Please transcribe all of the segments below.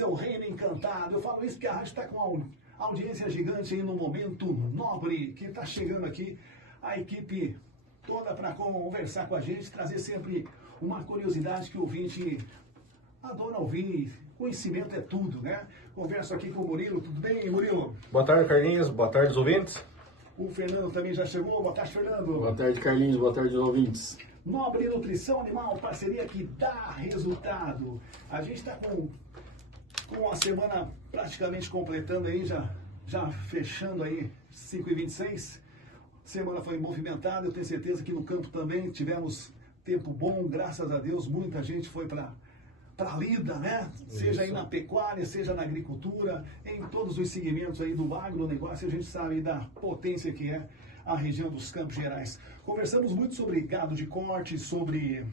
seu reino encantado. Eu falo isso porque a rádio está com uma audiência gigante aí no Momento Nobre, que está chegando aqui a equipe toda para conversar com a gente, trazer sempre uma curiosidade que o ouvinte adora ouvir. Conhecimento é tudo, né? Converso aqui com o Murilo. Tudo bem, Murilo? Boa tarde, Carlinhos. Boa tarde, os ouvintes. O Fernando também já chegou. Boa tarde, Fernando. Boa tarde, Carlinhos. Boa tarde, ouvintes. Nobre Nutrição Animal, parceria que dá resultado. A gente está com a semana praticamente completando aí, já fechando aí 5h26. Semana foi movimentada, eu tenho certeza que no campo também tivemos tempo bom, graças a Deus, muita gente foi para a lida, né? Seja aí na pecuária, seja na agricultura, em todos os segmentos aí do agronegócio, a gente sabe da potência que é a região dos Campos Gerais. Conversamos muito sobre gado de corte, sobre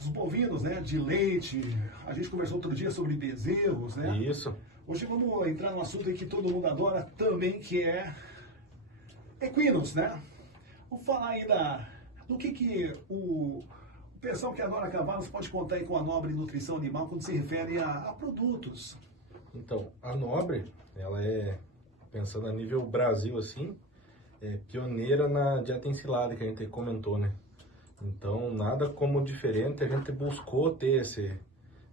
os bovinos, né, de leite. A gente conversou outro dia sobre bezerros, né? Isso. Hoje vamos entrar num assunto aí que todo mundo adora também, que é equinos, né? Vamos falar aí do que o pessoal que adora cavalos pode contar aí com a Nobre Nutrição Animal quando se refere a produtos. Então, a Nobre, ela é, pensando a nível Brasil assim, é pioneira na dieta ensilada que a gente comentou, né? Então, nada como diferente, a gente buscou ter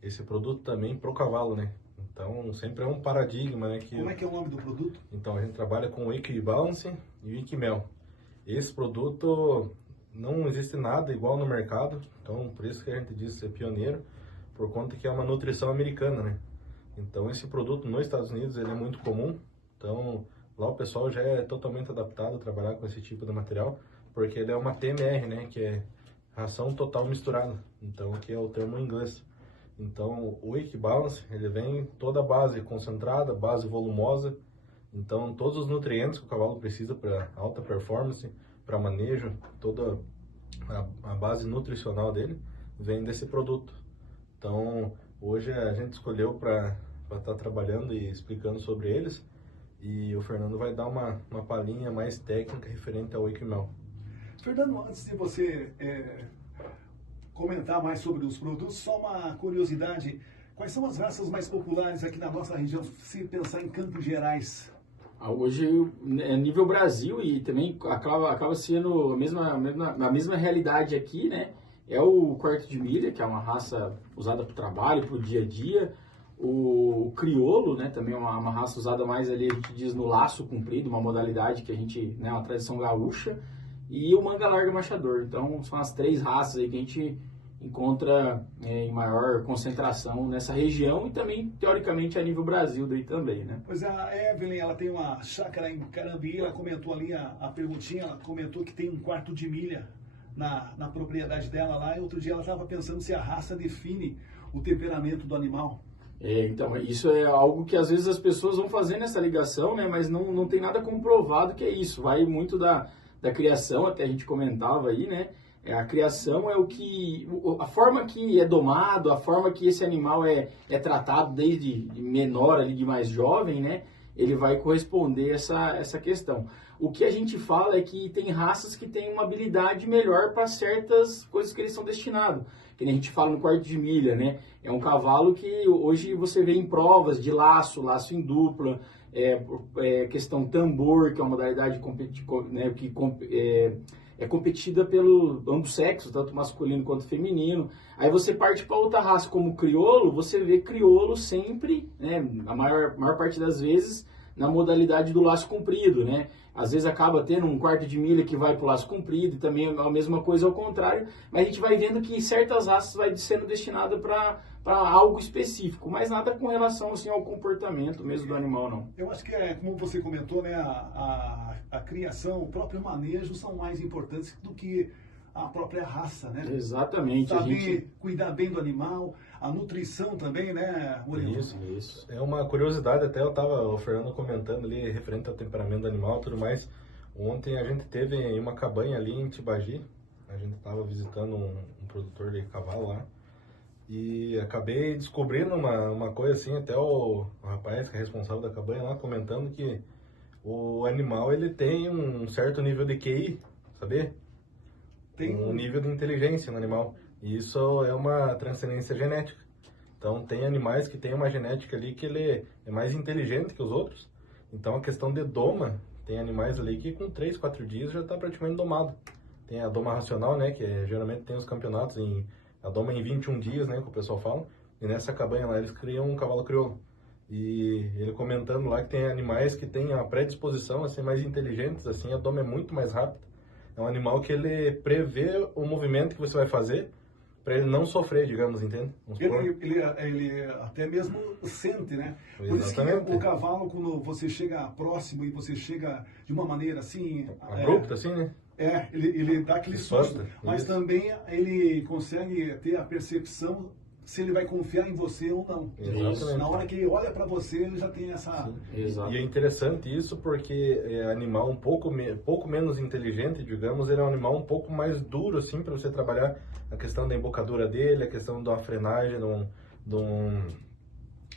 esse produto também pro cavalo, né? Então, sempre é um paradigma, né? Como é que é o nome do produto? Então, a gente trabalha com o Equibalance e o Equimel. Esse produto não existe nada igual no mercado, então por isso que a gente diz ser pioneiro, por conta que é uma nutrição americana, né? Então, esse produto nos Estados Unidos ele é muito comum, então lá o pessoal já é totalmente adaptado a trabalhar com esse tipo de material, porque ele é uma TMR, né? Que é ração total misturada, então que é o termo em inglês. Então, o Equibalance, ele vem toda a base concentrada, base volumosa, então todos os nutrientes que o cavalo precisa para alta performance, para manejo, toda a base nutricional dele vem desse produto. Então, hoje a gente escolheu para estar trabalhando e explicando sobre eles, e o Fernando vai dar uma palhinha mais técnica referente ao Equimel. Fernando, antes de você comentar mais sobre os produtos, só uma curiosidade. Quais são as raças mais populares aqui na nossa região, se pensar em Campos Gerais? Hoje, é nível Brasil e também acaba sendo a mesma realidade aqui, né? É o quarto de milha, que é uma raça usada para o trabalho, para o dia a dia. O crioulo, né? Também é uma raça usada mais ali, a gente diz, no laço comprido, uma modalidade que a gente, né? Uma tradição gaúcha. E o manga larga machador. Então, são as três raças aí que a gente encontra em maior concentração nessa região e também, teoricamente, a nível Brasil daí também, né? Pois a Evelyn, ela tem uma chácara em Carambi, ela comentou ali a perguntinha, ela comentou que tem um quarto de milha na propriedade dela lá, e outro dia ela estava pensando se a raça define o temperamento do animal. Então, isso é algo que às vezes as pessoas vão fazendo essa ligação, né? Mas não tem nada comprovado que é isso, vai muito da criação, até a gente comentava aí, né? A criação é a forma que é domado, a forma que esse animal é tratado desde menor ali, de mais jovem, né? Ele vai corresponder essa questão. O que a gente fala é que tem raças que têm uma habilidade melhor para certas coisas que eles são destinados. Que nem a gente fala no quarto de milha, né? É um cavalo que hoje você vê em provas de laço em dupla, questão tambor, que é uma modalidade né, que é competida pelo ambos sexos, tanto masculino quanto feminino. Aí você parte para outra raça, como o crioulo, você vê crioulo sempre, né, a maior parte das vezes, na modalidade do laço comprido, né? Às vezes acaba tendo um quarto de milha que vai para o laço comprido, e também a mesma coisa ao contrário, mas a gente vai vendo que certas raças vai sendo destinada para algo específico, mas nada com relação assim, ao comportamento mesmo do animal, não. Eu acho que como você comentou, né, a criação, o próprio manejo são mais importantes do que a própria raça, né? Exatamente. Saber cuidar bem do animal, a nutrição também, né, Murilo? Isso. É uma curiosidade, até o Fernando comentando ali, referente ao temperamento do animal e tudo mais. Ontem a gente teve em uma cabanha ali em Tibagi, a gente estava visitando um produtor de cavalo lá, e acabei descobrindo uma coisa assim, até o rapaz que é responsável da cabanha lá, comentando que o animal ele tem um certo nível de QI, sabe? Tem um nível de inteligência no animal. E isso é uma transcendência genética. Então tem animais que tem uma genética ali que ele é mais inteligente que os outros. Então a questão de doma, tem animais ali que com 3, 4 dias já está praticamente domado. Tem a doma racional, né, que geralmente tem os campeonatos a doma em 21 dias, né, que o pessoal fala. E nessa cabanha lá eles criam um cavalo crioulo. E ele comentando lá que tem animais que têm a predisposição a ser mais inteligentes, assim, a doma é muito mais rápida. É um animal que ele prevê o movimento que você vai fazer para ele não sofrer, digamos, entende? Ele até mesmo sente, né? Por isso que o cavalo, quando você chega próximo e você chega de uma maneira assim... abrupta, assim, né? Ele dá aquele susto, mas também ele consegue ter a percepção se ele vai confiar em você ou não. Exatamente. Na hora que ele olha para você, ele já tem essa... E é interessante isso porque é animal um pouco menos inteligente, digamos, ele é um animal um pouco mais duro, assim, para você trabalhar a questão da embocadura dele, a questão de uma frenagem, de um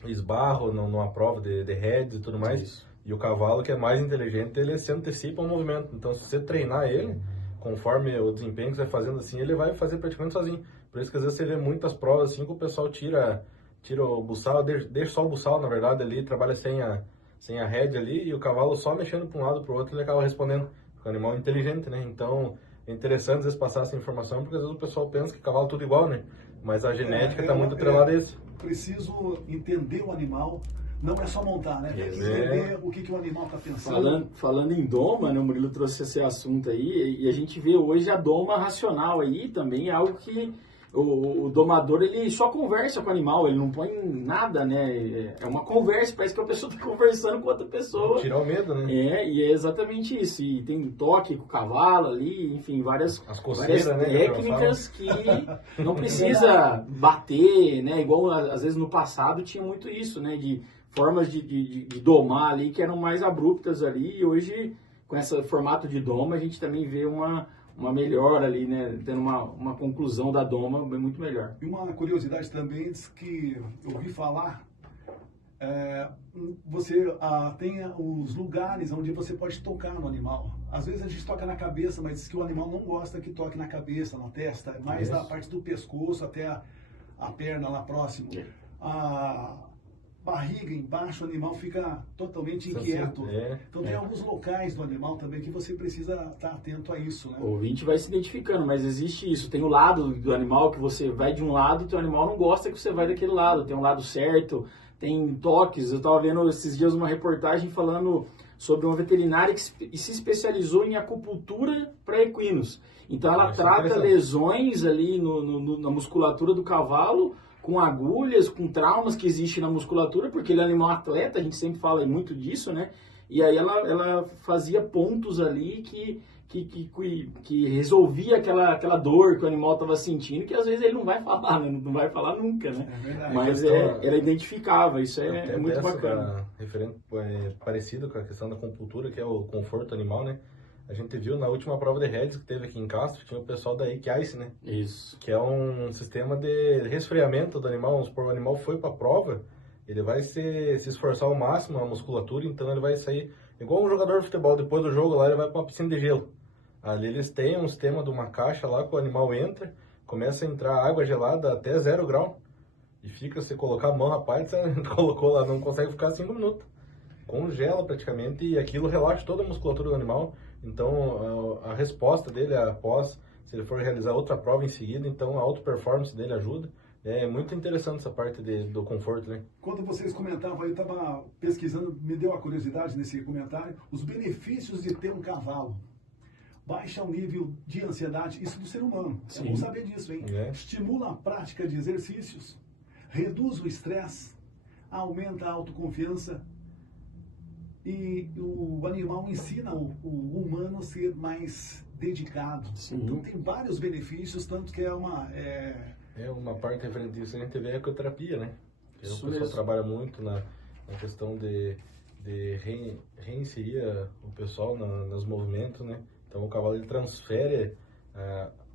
esbarro numa prova de heads e tudo mais. Isso. E o cavalo, que é mais inteligente, ele se antecipa ao movimento. Então, se você treinar ele, conforme o desempenho que você vai fazendo assim, ele vai fazer praticamente sozinho. Por isso que às vezes você vê muitas provas assim que o pessoal tira o buçal, deixa só o buçal, na verdade, ali, trabalha sem a rédea ali, e o cavalo só mexendo para um lado para o outro, ele acaba respondendo. É um animal inteligente, né? Então, é interessante às vezes passar essa informação, porque às vezes o pessoal pensa que cavalo é tudo igual, né? Mas a genética está muito atrelada a isso. Preciso entender o animal. Não é só montar, né? Tem que entender o que o animal está pensando. Falando em doma, né, o Murilo trouxe esse assunto aí, e a gente vê hoje a doma racional aí também, é algo que o domador, ele só conversa com o animal, ele não põe nada, né? É uma conversa, parece que a pessoa está conversando com outra pessoa. Tirar o medo, né? E é exatamente isso. E tem toque com o cavalo ali, enfim, várias técnicas que não precisa bater, né? Igual às vezes no passado tinha muito isso, né? De formas de domar ali que eram mais abruptas ali, e hoje com esse formato de doma a gente também vê uma melhora ali, né, tendo uma conclusão da doma muito melhor. E uma curiosidade também que eu ouvi falar, você tem os lugares onde você pode tocar no animal. Às vezes a gente toca na cabeça, mas diz que o animal não gosta que toque na cabeça, na testa, mais da parte do pescoço até a perna lá próximo. A barriga embaixo, o animal fica totalmente inquieto. Então tem alguns locais do animal também que você precisa estar atento a isso, né? O ouvinte vai se identificando, mas existe isso. Tem o lado do animal que você vai de um lado, o teu animal não gosta que você vai daquele lado. Tem um lado certo, tem toques. Eu estava vendo esses dias uma reportagem falando sobre uma veterinária que se especializou em acupuntura para equinos. Então ela trata lesões ali na musculatura do cavalo, com agulhas, com traumas que existem na musculatura, porque ele é um animal atleta, a gente sempre fala muito disso, né? E aí ela fazia pontos ali que resolvia aquela dor que o animal estava sentindo, que às vezes ele não vai falar, né? Não vai falar nunca, né? É verdade. Mas ela identificava, isso é muito bacana. Parecido com a questão da acupuntura, que é o conforto animal, né? A gente viu na última prova de heads que teve aqui em Castro, tinha o pessoal da Ike Ice, né? Isso. Que é um sistema de resfriamento do animal. Vamos supor, o animal foi para a prova, ele vai se esforçar ao máximo a musculatura, então ele vai sair igual um jogador de futebol. Depois do jogo lá, ele vai para uma piscina de gelo. Ali eles têm um sistema de uma caixa lá que o animal entra, começa a entrar água gelada até 0 grau. E fica, se colocar a mão, rapaz, você colocou lá, não consegue ficar 5 minutos. Congela praticamente e aquilo relaxa toda a musculatura do animal. Então, a resposta dele após, se ele for realizar outra prova em seguida, então a auto-performance dele ajuda. É muito interessante essa parte do conforto, né? Quando vocês comentavam, eu estava pesquisando, me deu a curiosidade nesse comentário, os benefícios de ter um cavalo. Baixa o nível de ansiedade, isso do ser humano. Sim. É bom saber disso, hein? Estimula a prática de exercícios, reduz o estresse, aumenta a autoconfiança, e o animal ensina o humano a ser mais dedicado. Sim. Então tem vários benefícios, tanto que é uma parte referente disso, a gente vê a ecoterapia, né? O pessoal trabalha muito na questão de reinserir o pessoal nos movimentos, né? Então o cavalo ele transfere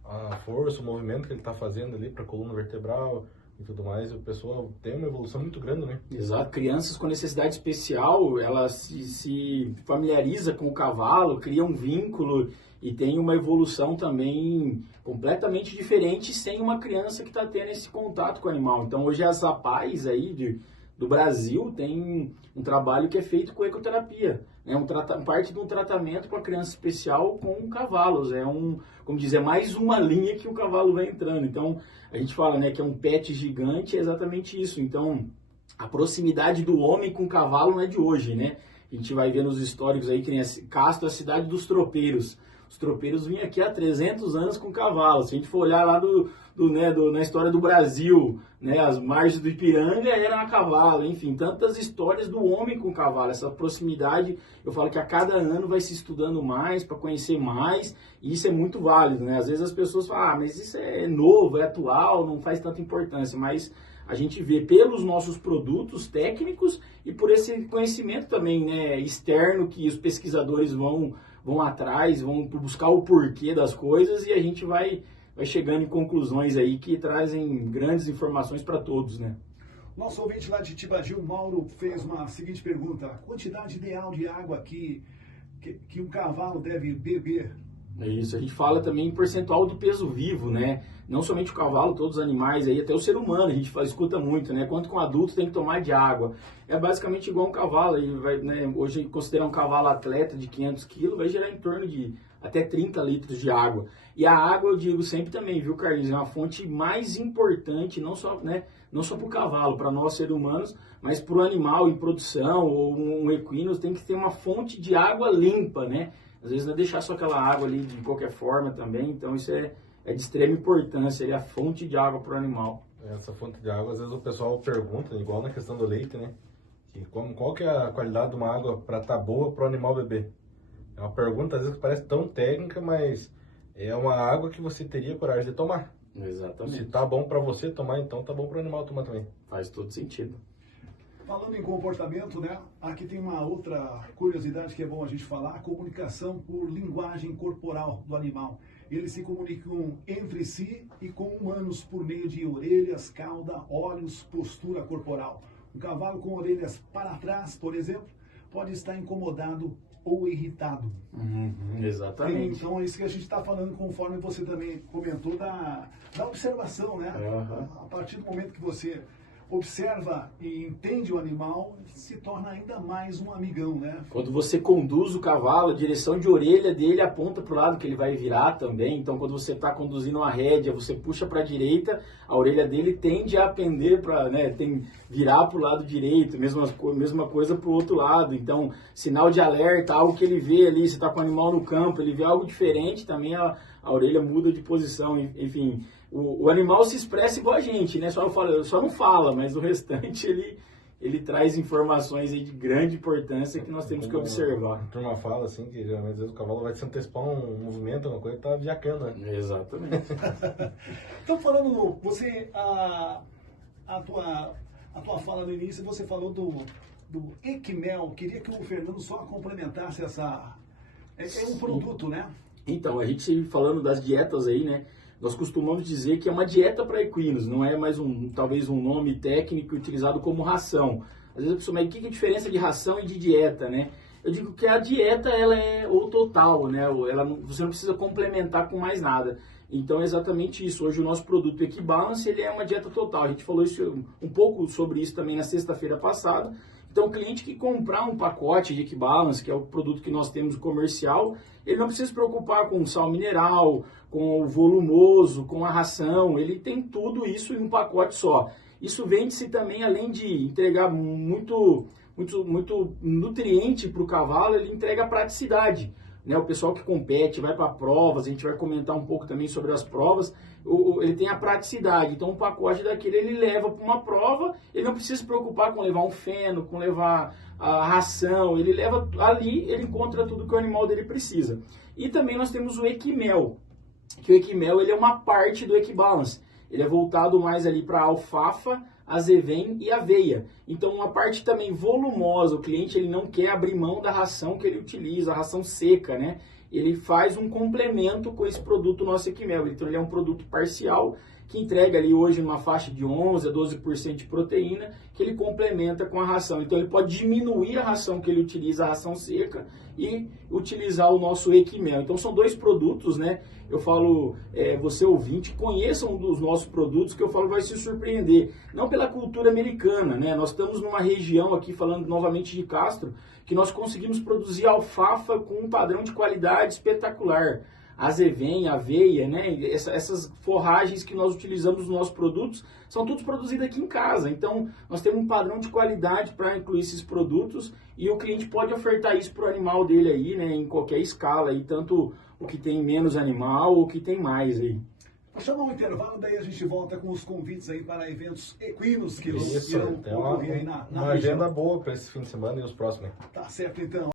a força, o movimento que ele está fazendo ali para a coluna vertebral. e tudo mais, o pessoal tem uma evolução muito grande, né? Exato, crianças com necessidade especial, ela se familiariza com o cavalo, cria um vínculo e tem uma evolução também completamente diferente sem uma criança que está tendo esse contato com o animal. Então hoje as APAES aí do Brasil tem um trabalho que é feito com ecoterapia, né? Parte de um tratamento com a criança especial com cavalos, como dizer, mais uma linha que o cavalo vai entrando. Então a gente fala, né, que é um pet gigante, é exatamente isso. Então a proximidade do homem com o cavalo não é de hoje, né? A gente vai ver nos históricos aí que nem Castro, a cidade dos tropeiros. Os tropeiros vinham aqui há 300 anos com cavalos. Se a gente for olhar lá na história do Brasil, né, as margens do Ipiranga eram a cavalo, enfim, tantas histórias do homem com cavalo. Essa proximidade, eu falo que a cada ano vai se estudando mais, para conhecer mais, e isso é muito válido, né? Às vezes as pessoas falam, mas isso é novo, é atual, não faz tanta importância, mas a gente vê pelos nossos produtos técnicos e por esse conhecimento também, né, externo que os pesquisadores vão atrás, vão buscar o porquê das coisas e a gente vai chegando em conclusões aí que trazem grandes informações para todos, né? Nosso ouvinte lá de Tibagi, o Mauro, fez uma seguinte pergunta: a quantidade ideal de água que um cavalo deve beber? É isso, a gente fala também em percentual do peso vivo, né? Não somente o cavalo, todos os animais aí, até o ser humano, a gente escuta muito, né? Quanto que um adulto tem que tomar de água. É basicamente igual um cavalo, aí vai, né? Hoje considerar um cavalo atleta de 500 quilos vai gerar em torno de até 30 litros de água. E a água, eu digo sempre também, viu, Carlinhos, é uma fonte mais importante, não só, né? Não só para o cavalo, para nós seres humanos, mas para o animal em produção ou um equino, tem que ter uma fonte de água limpa, né? Às vezes não é deixar só aquela água ali de qualquer forma também, então isso é de extrema importância, ele é a fonte de água para o animal. Essa fonte de água, às vezes o pessoal pergunta, igual na questão do leite, né? Que qual que é a qualidade de uma água para estar boa para o animal beber? É uma pergunta, às vezes, que parece tão técnica, mas é uma água que você teria coragem de tomar. Exatamente. Se tá bom para você tomar, então tá bom para o animal tomar também. Faz todo sentido. Falando em comportamento, né? Aqui tem uma outra curiosidade que é bom a gente falar: a comunicação por linguagem corporal do animal. Eles se comunicam entre si e com humanos por meio de orelhas, cauda, olhos, postura corporal. Um cavalo com orelhas para trás, por exemplo, pode estar incomodado ou irritado. Exatamente. Então é isso que a gente está falando, conforme você também comentou, da observação, né? A partir do momento que você observa e entende o animal, se torna ainda mais um amigão, né? Quando você conduz o cavalo, a direção de orelha dele aponta para o lado que ele vai virar também. Então, quando você está conduzindo uma rédea, você puxa para a direita, a orelha dele tende a pender para, né, virar para o lado direito, mesma coisa para o outro lado. Então, sinal de alerta, algo que ele vê ali, você está com o animal no campo, ele vê algo diferente, também a orelha muda de posição, enfim. O animal se expressa igual a gente, né? Só não fala, mas o restante ele traz informações aí de grande importância que nós temos que observar. A turma fala assim que geralmente às vezes o cavalo vai se antecipar um movimento, uma coisa, tá viajando, né? Exatamente. Então, falando, você, a tua fala no início, você falou do Equimel. Queria que o Fernando só complementasse essa. É um produto, né? Então, a gente falando das dietas aí, né? Nós costumamos dizer que é uma dieta para equinos, não é mais talvez um nome técnico utilizado como ração. Às vezes a pessoa, mas o que é a diferença de ração e de dieta, né? Eu digo que a dieta, ela é o total, né? Você não precisa complementar com mais nada. Então é exatamente isso. Hoje o nosso produto Equibalance, ele é uma dieta total. A gente falou um pouco sobre isso também na sexta-feira passada. Então, o cliente que comprar um pacote de Equibalance, que é o produto que nós temos comercial, ele não precisa se preocupar com o sal mineral, com o volumoso, com a ração. Ele tem tudo isso em um pacote só. Isso vende-se também, além de entregar muito nutriente para o cavalo, ele entrega praticidade. Né? O pessoal que compete, vai para provas, a gente vai comentar um pouco também sobre as provas, ele tem a praticidade. Então, um pacote daquele ele leva para uma prova, ele não precisa se preocupar com levar um feno, com levar a ração, ele leva ali, ele encontra tudo que o animal dele precisa. E também nós temos o Equimel, que o Equimel ele é uma parte do Equibalance. Ele é voltado mais ali para alfafa, azevém e aveia. Então, uma parte também volumosa, o cliente ele não quer abrir mão da ração que ele utiliza, a ração seca, né? Ele faz um complemento com esse produto nosso Equimel. Então, ele é um produto parcial que entrega ali hoje numa faixa de 11 a 12% de proteína, que ele complementa com a ração. Então ele pode diminuir a ração que ele utiliza, a ração seca, e utilizar o nosso Equimel. Então são dois produtos, né? Eu falo, você ouvinte, conheça um dos nossos produtos, que eu falo vai se surpreender. Não pela cultura americana, né? Nós estamos numa região aqui, falando novamente de Castro, que nós conseguimos produzir alfafa com um padrão de qualidade espetacular. Azevém, aveia, né? Essas forragens que nós utilizamos nos nossos produtos são todos produzidos aqui em casa. Então, nós temos um padrão de qualidade para incluir esses produtos e o cliente pode ofertar isso para o animal dele aí, né? Em qualquer escala, aí, tanto o que tem menos animal ou o que tem mais aí. Vou chamar um intervalo, daí a gente volta com os convites aí para eventos equinos que Isso, irão tem ocorrer aí na uma região. agenda boa para esse fim de semana e os próximos. Tá certo, então.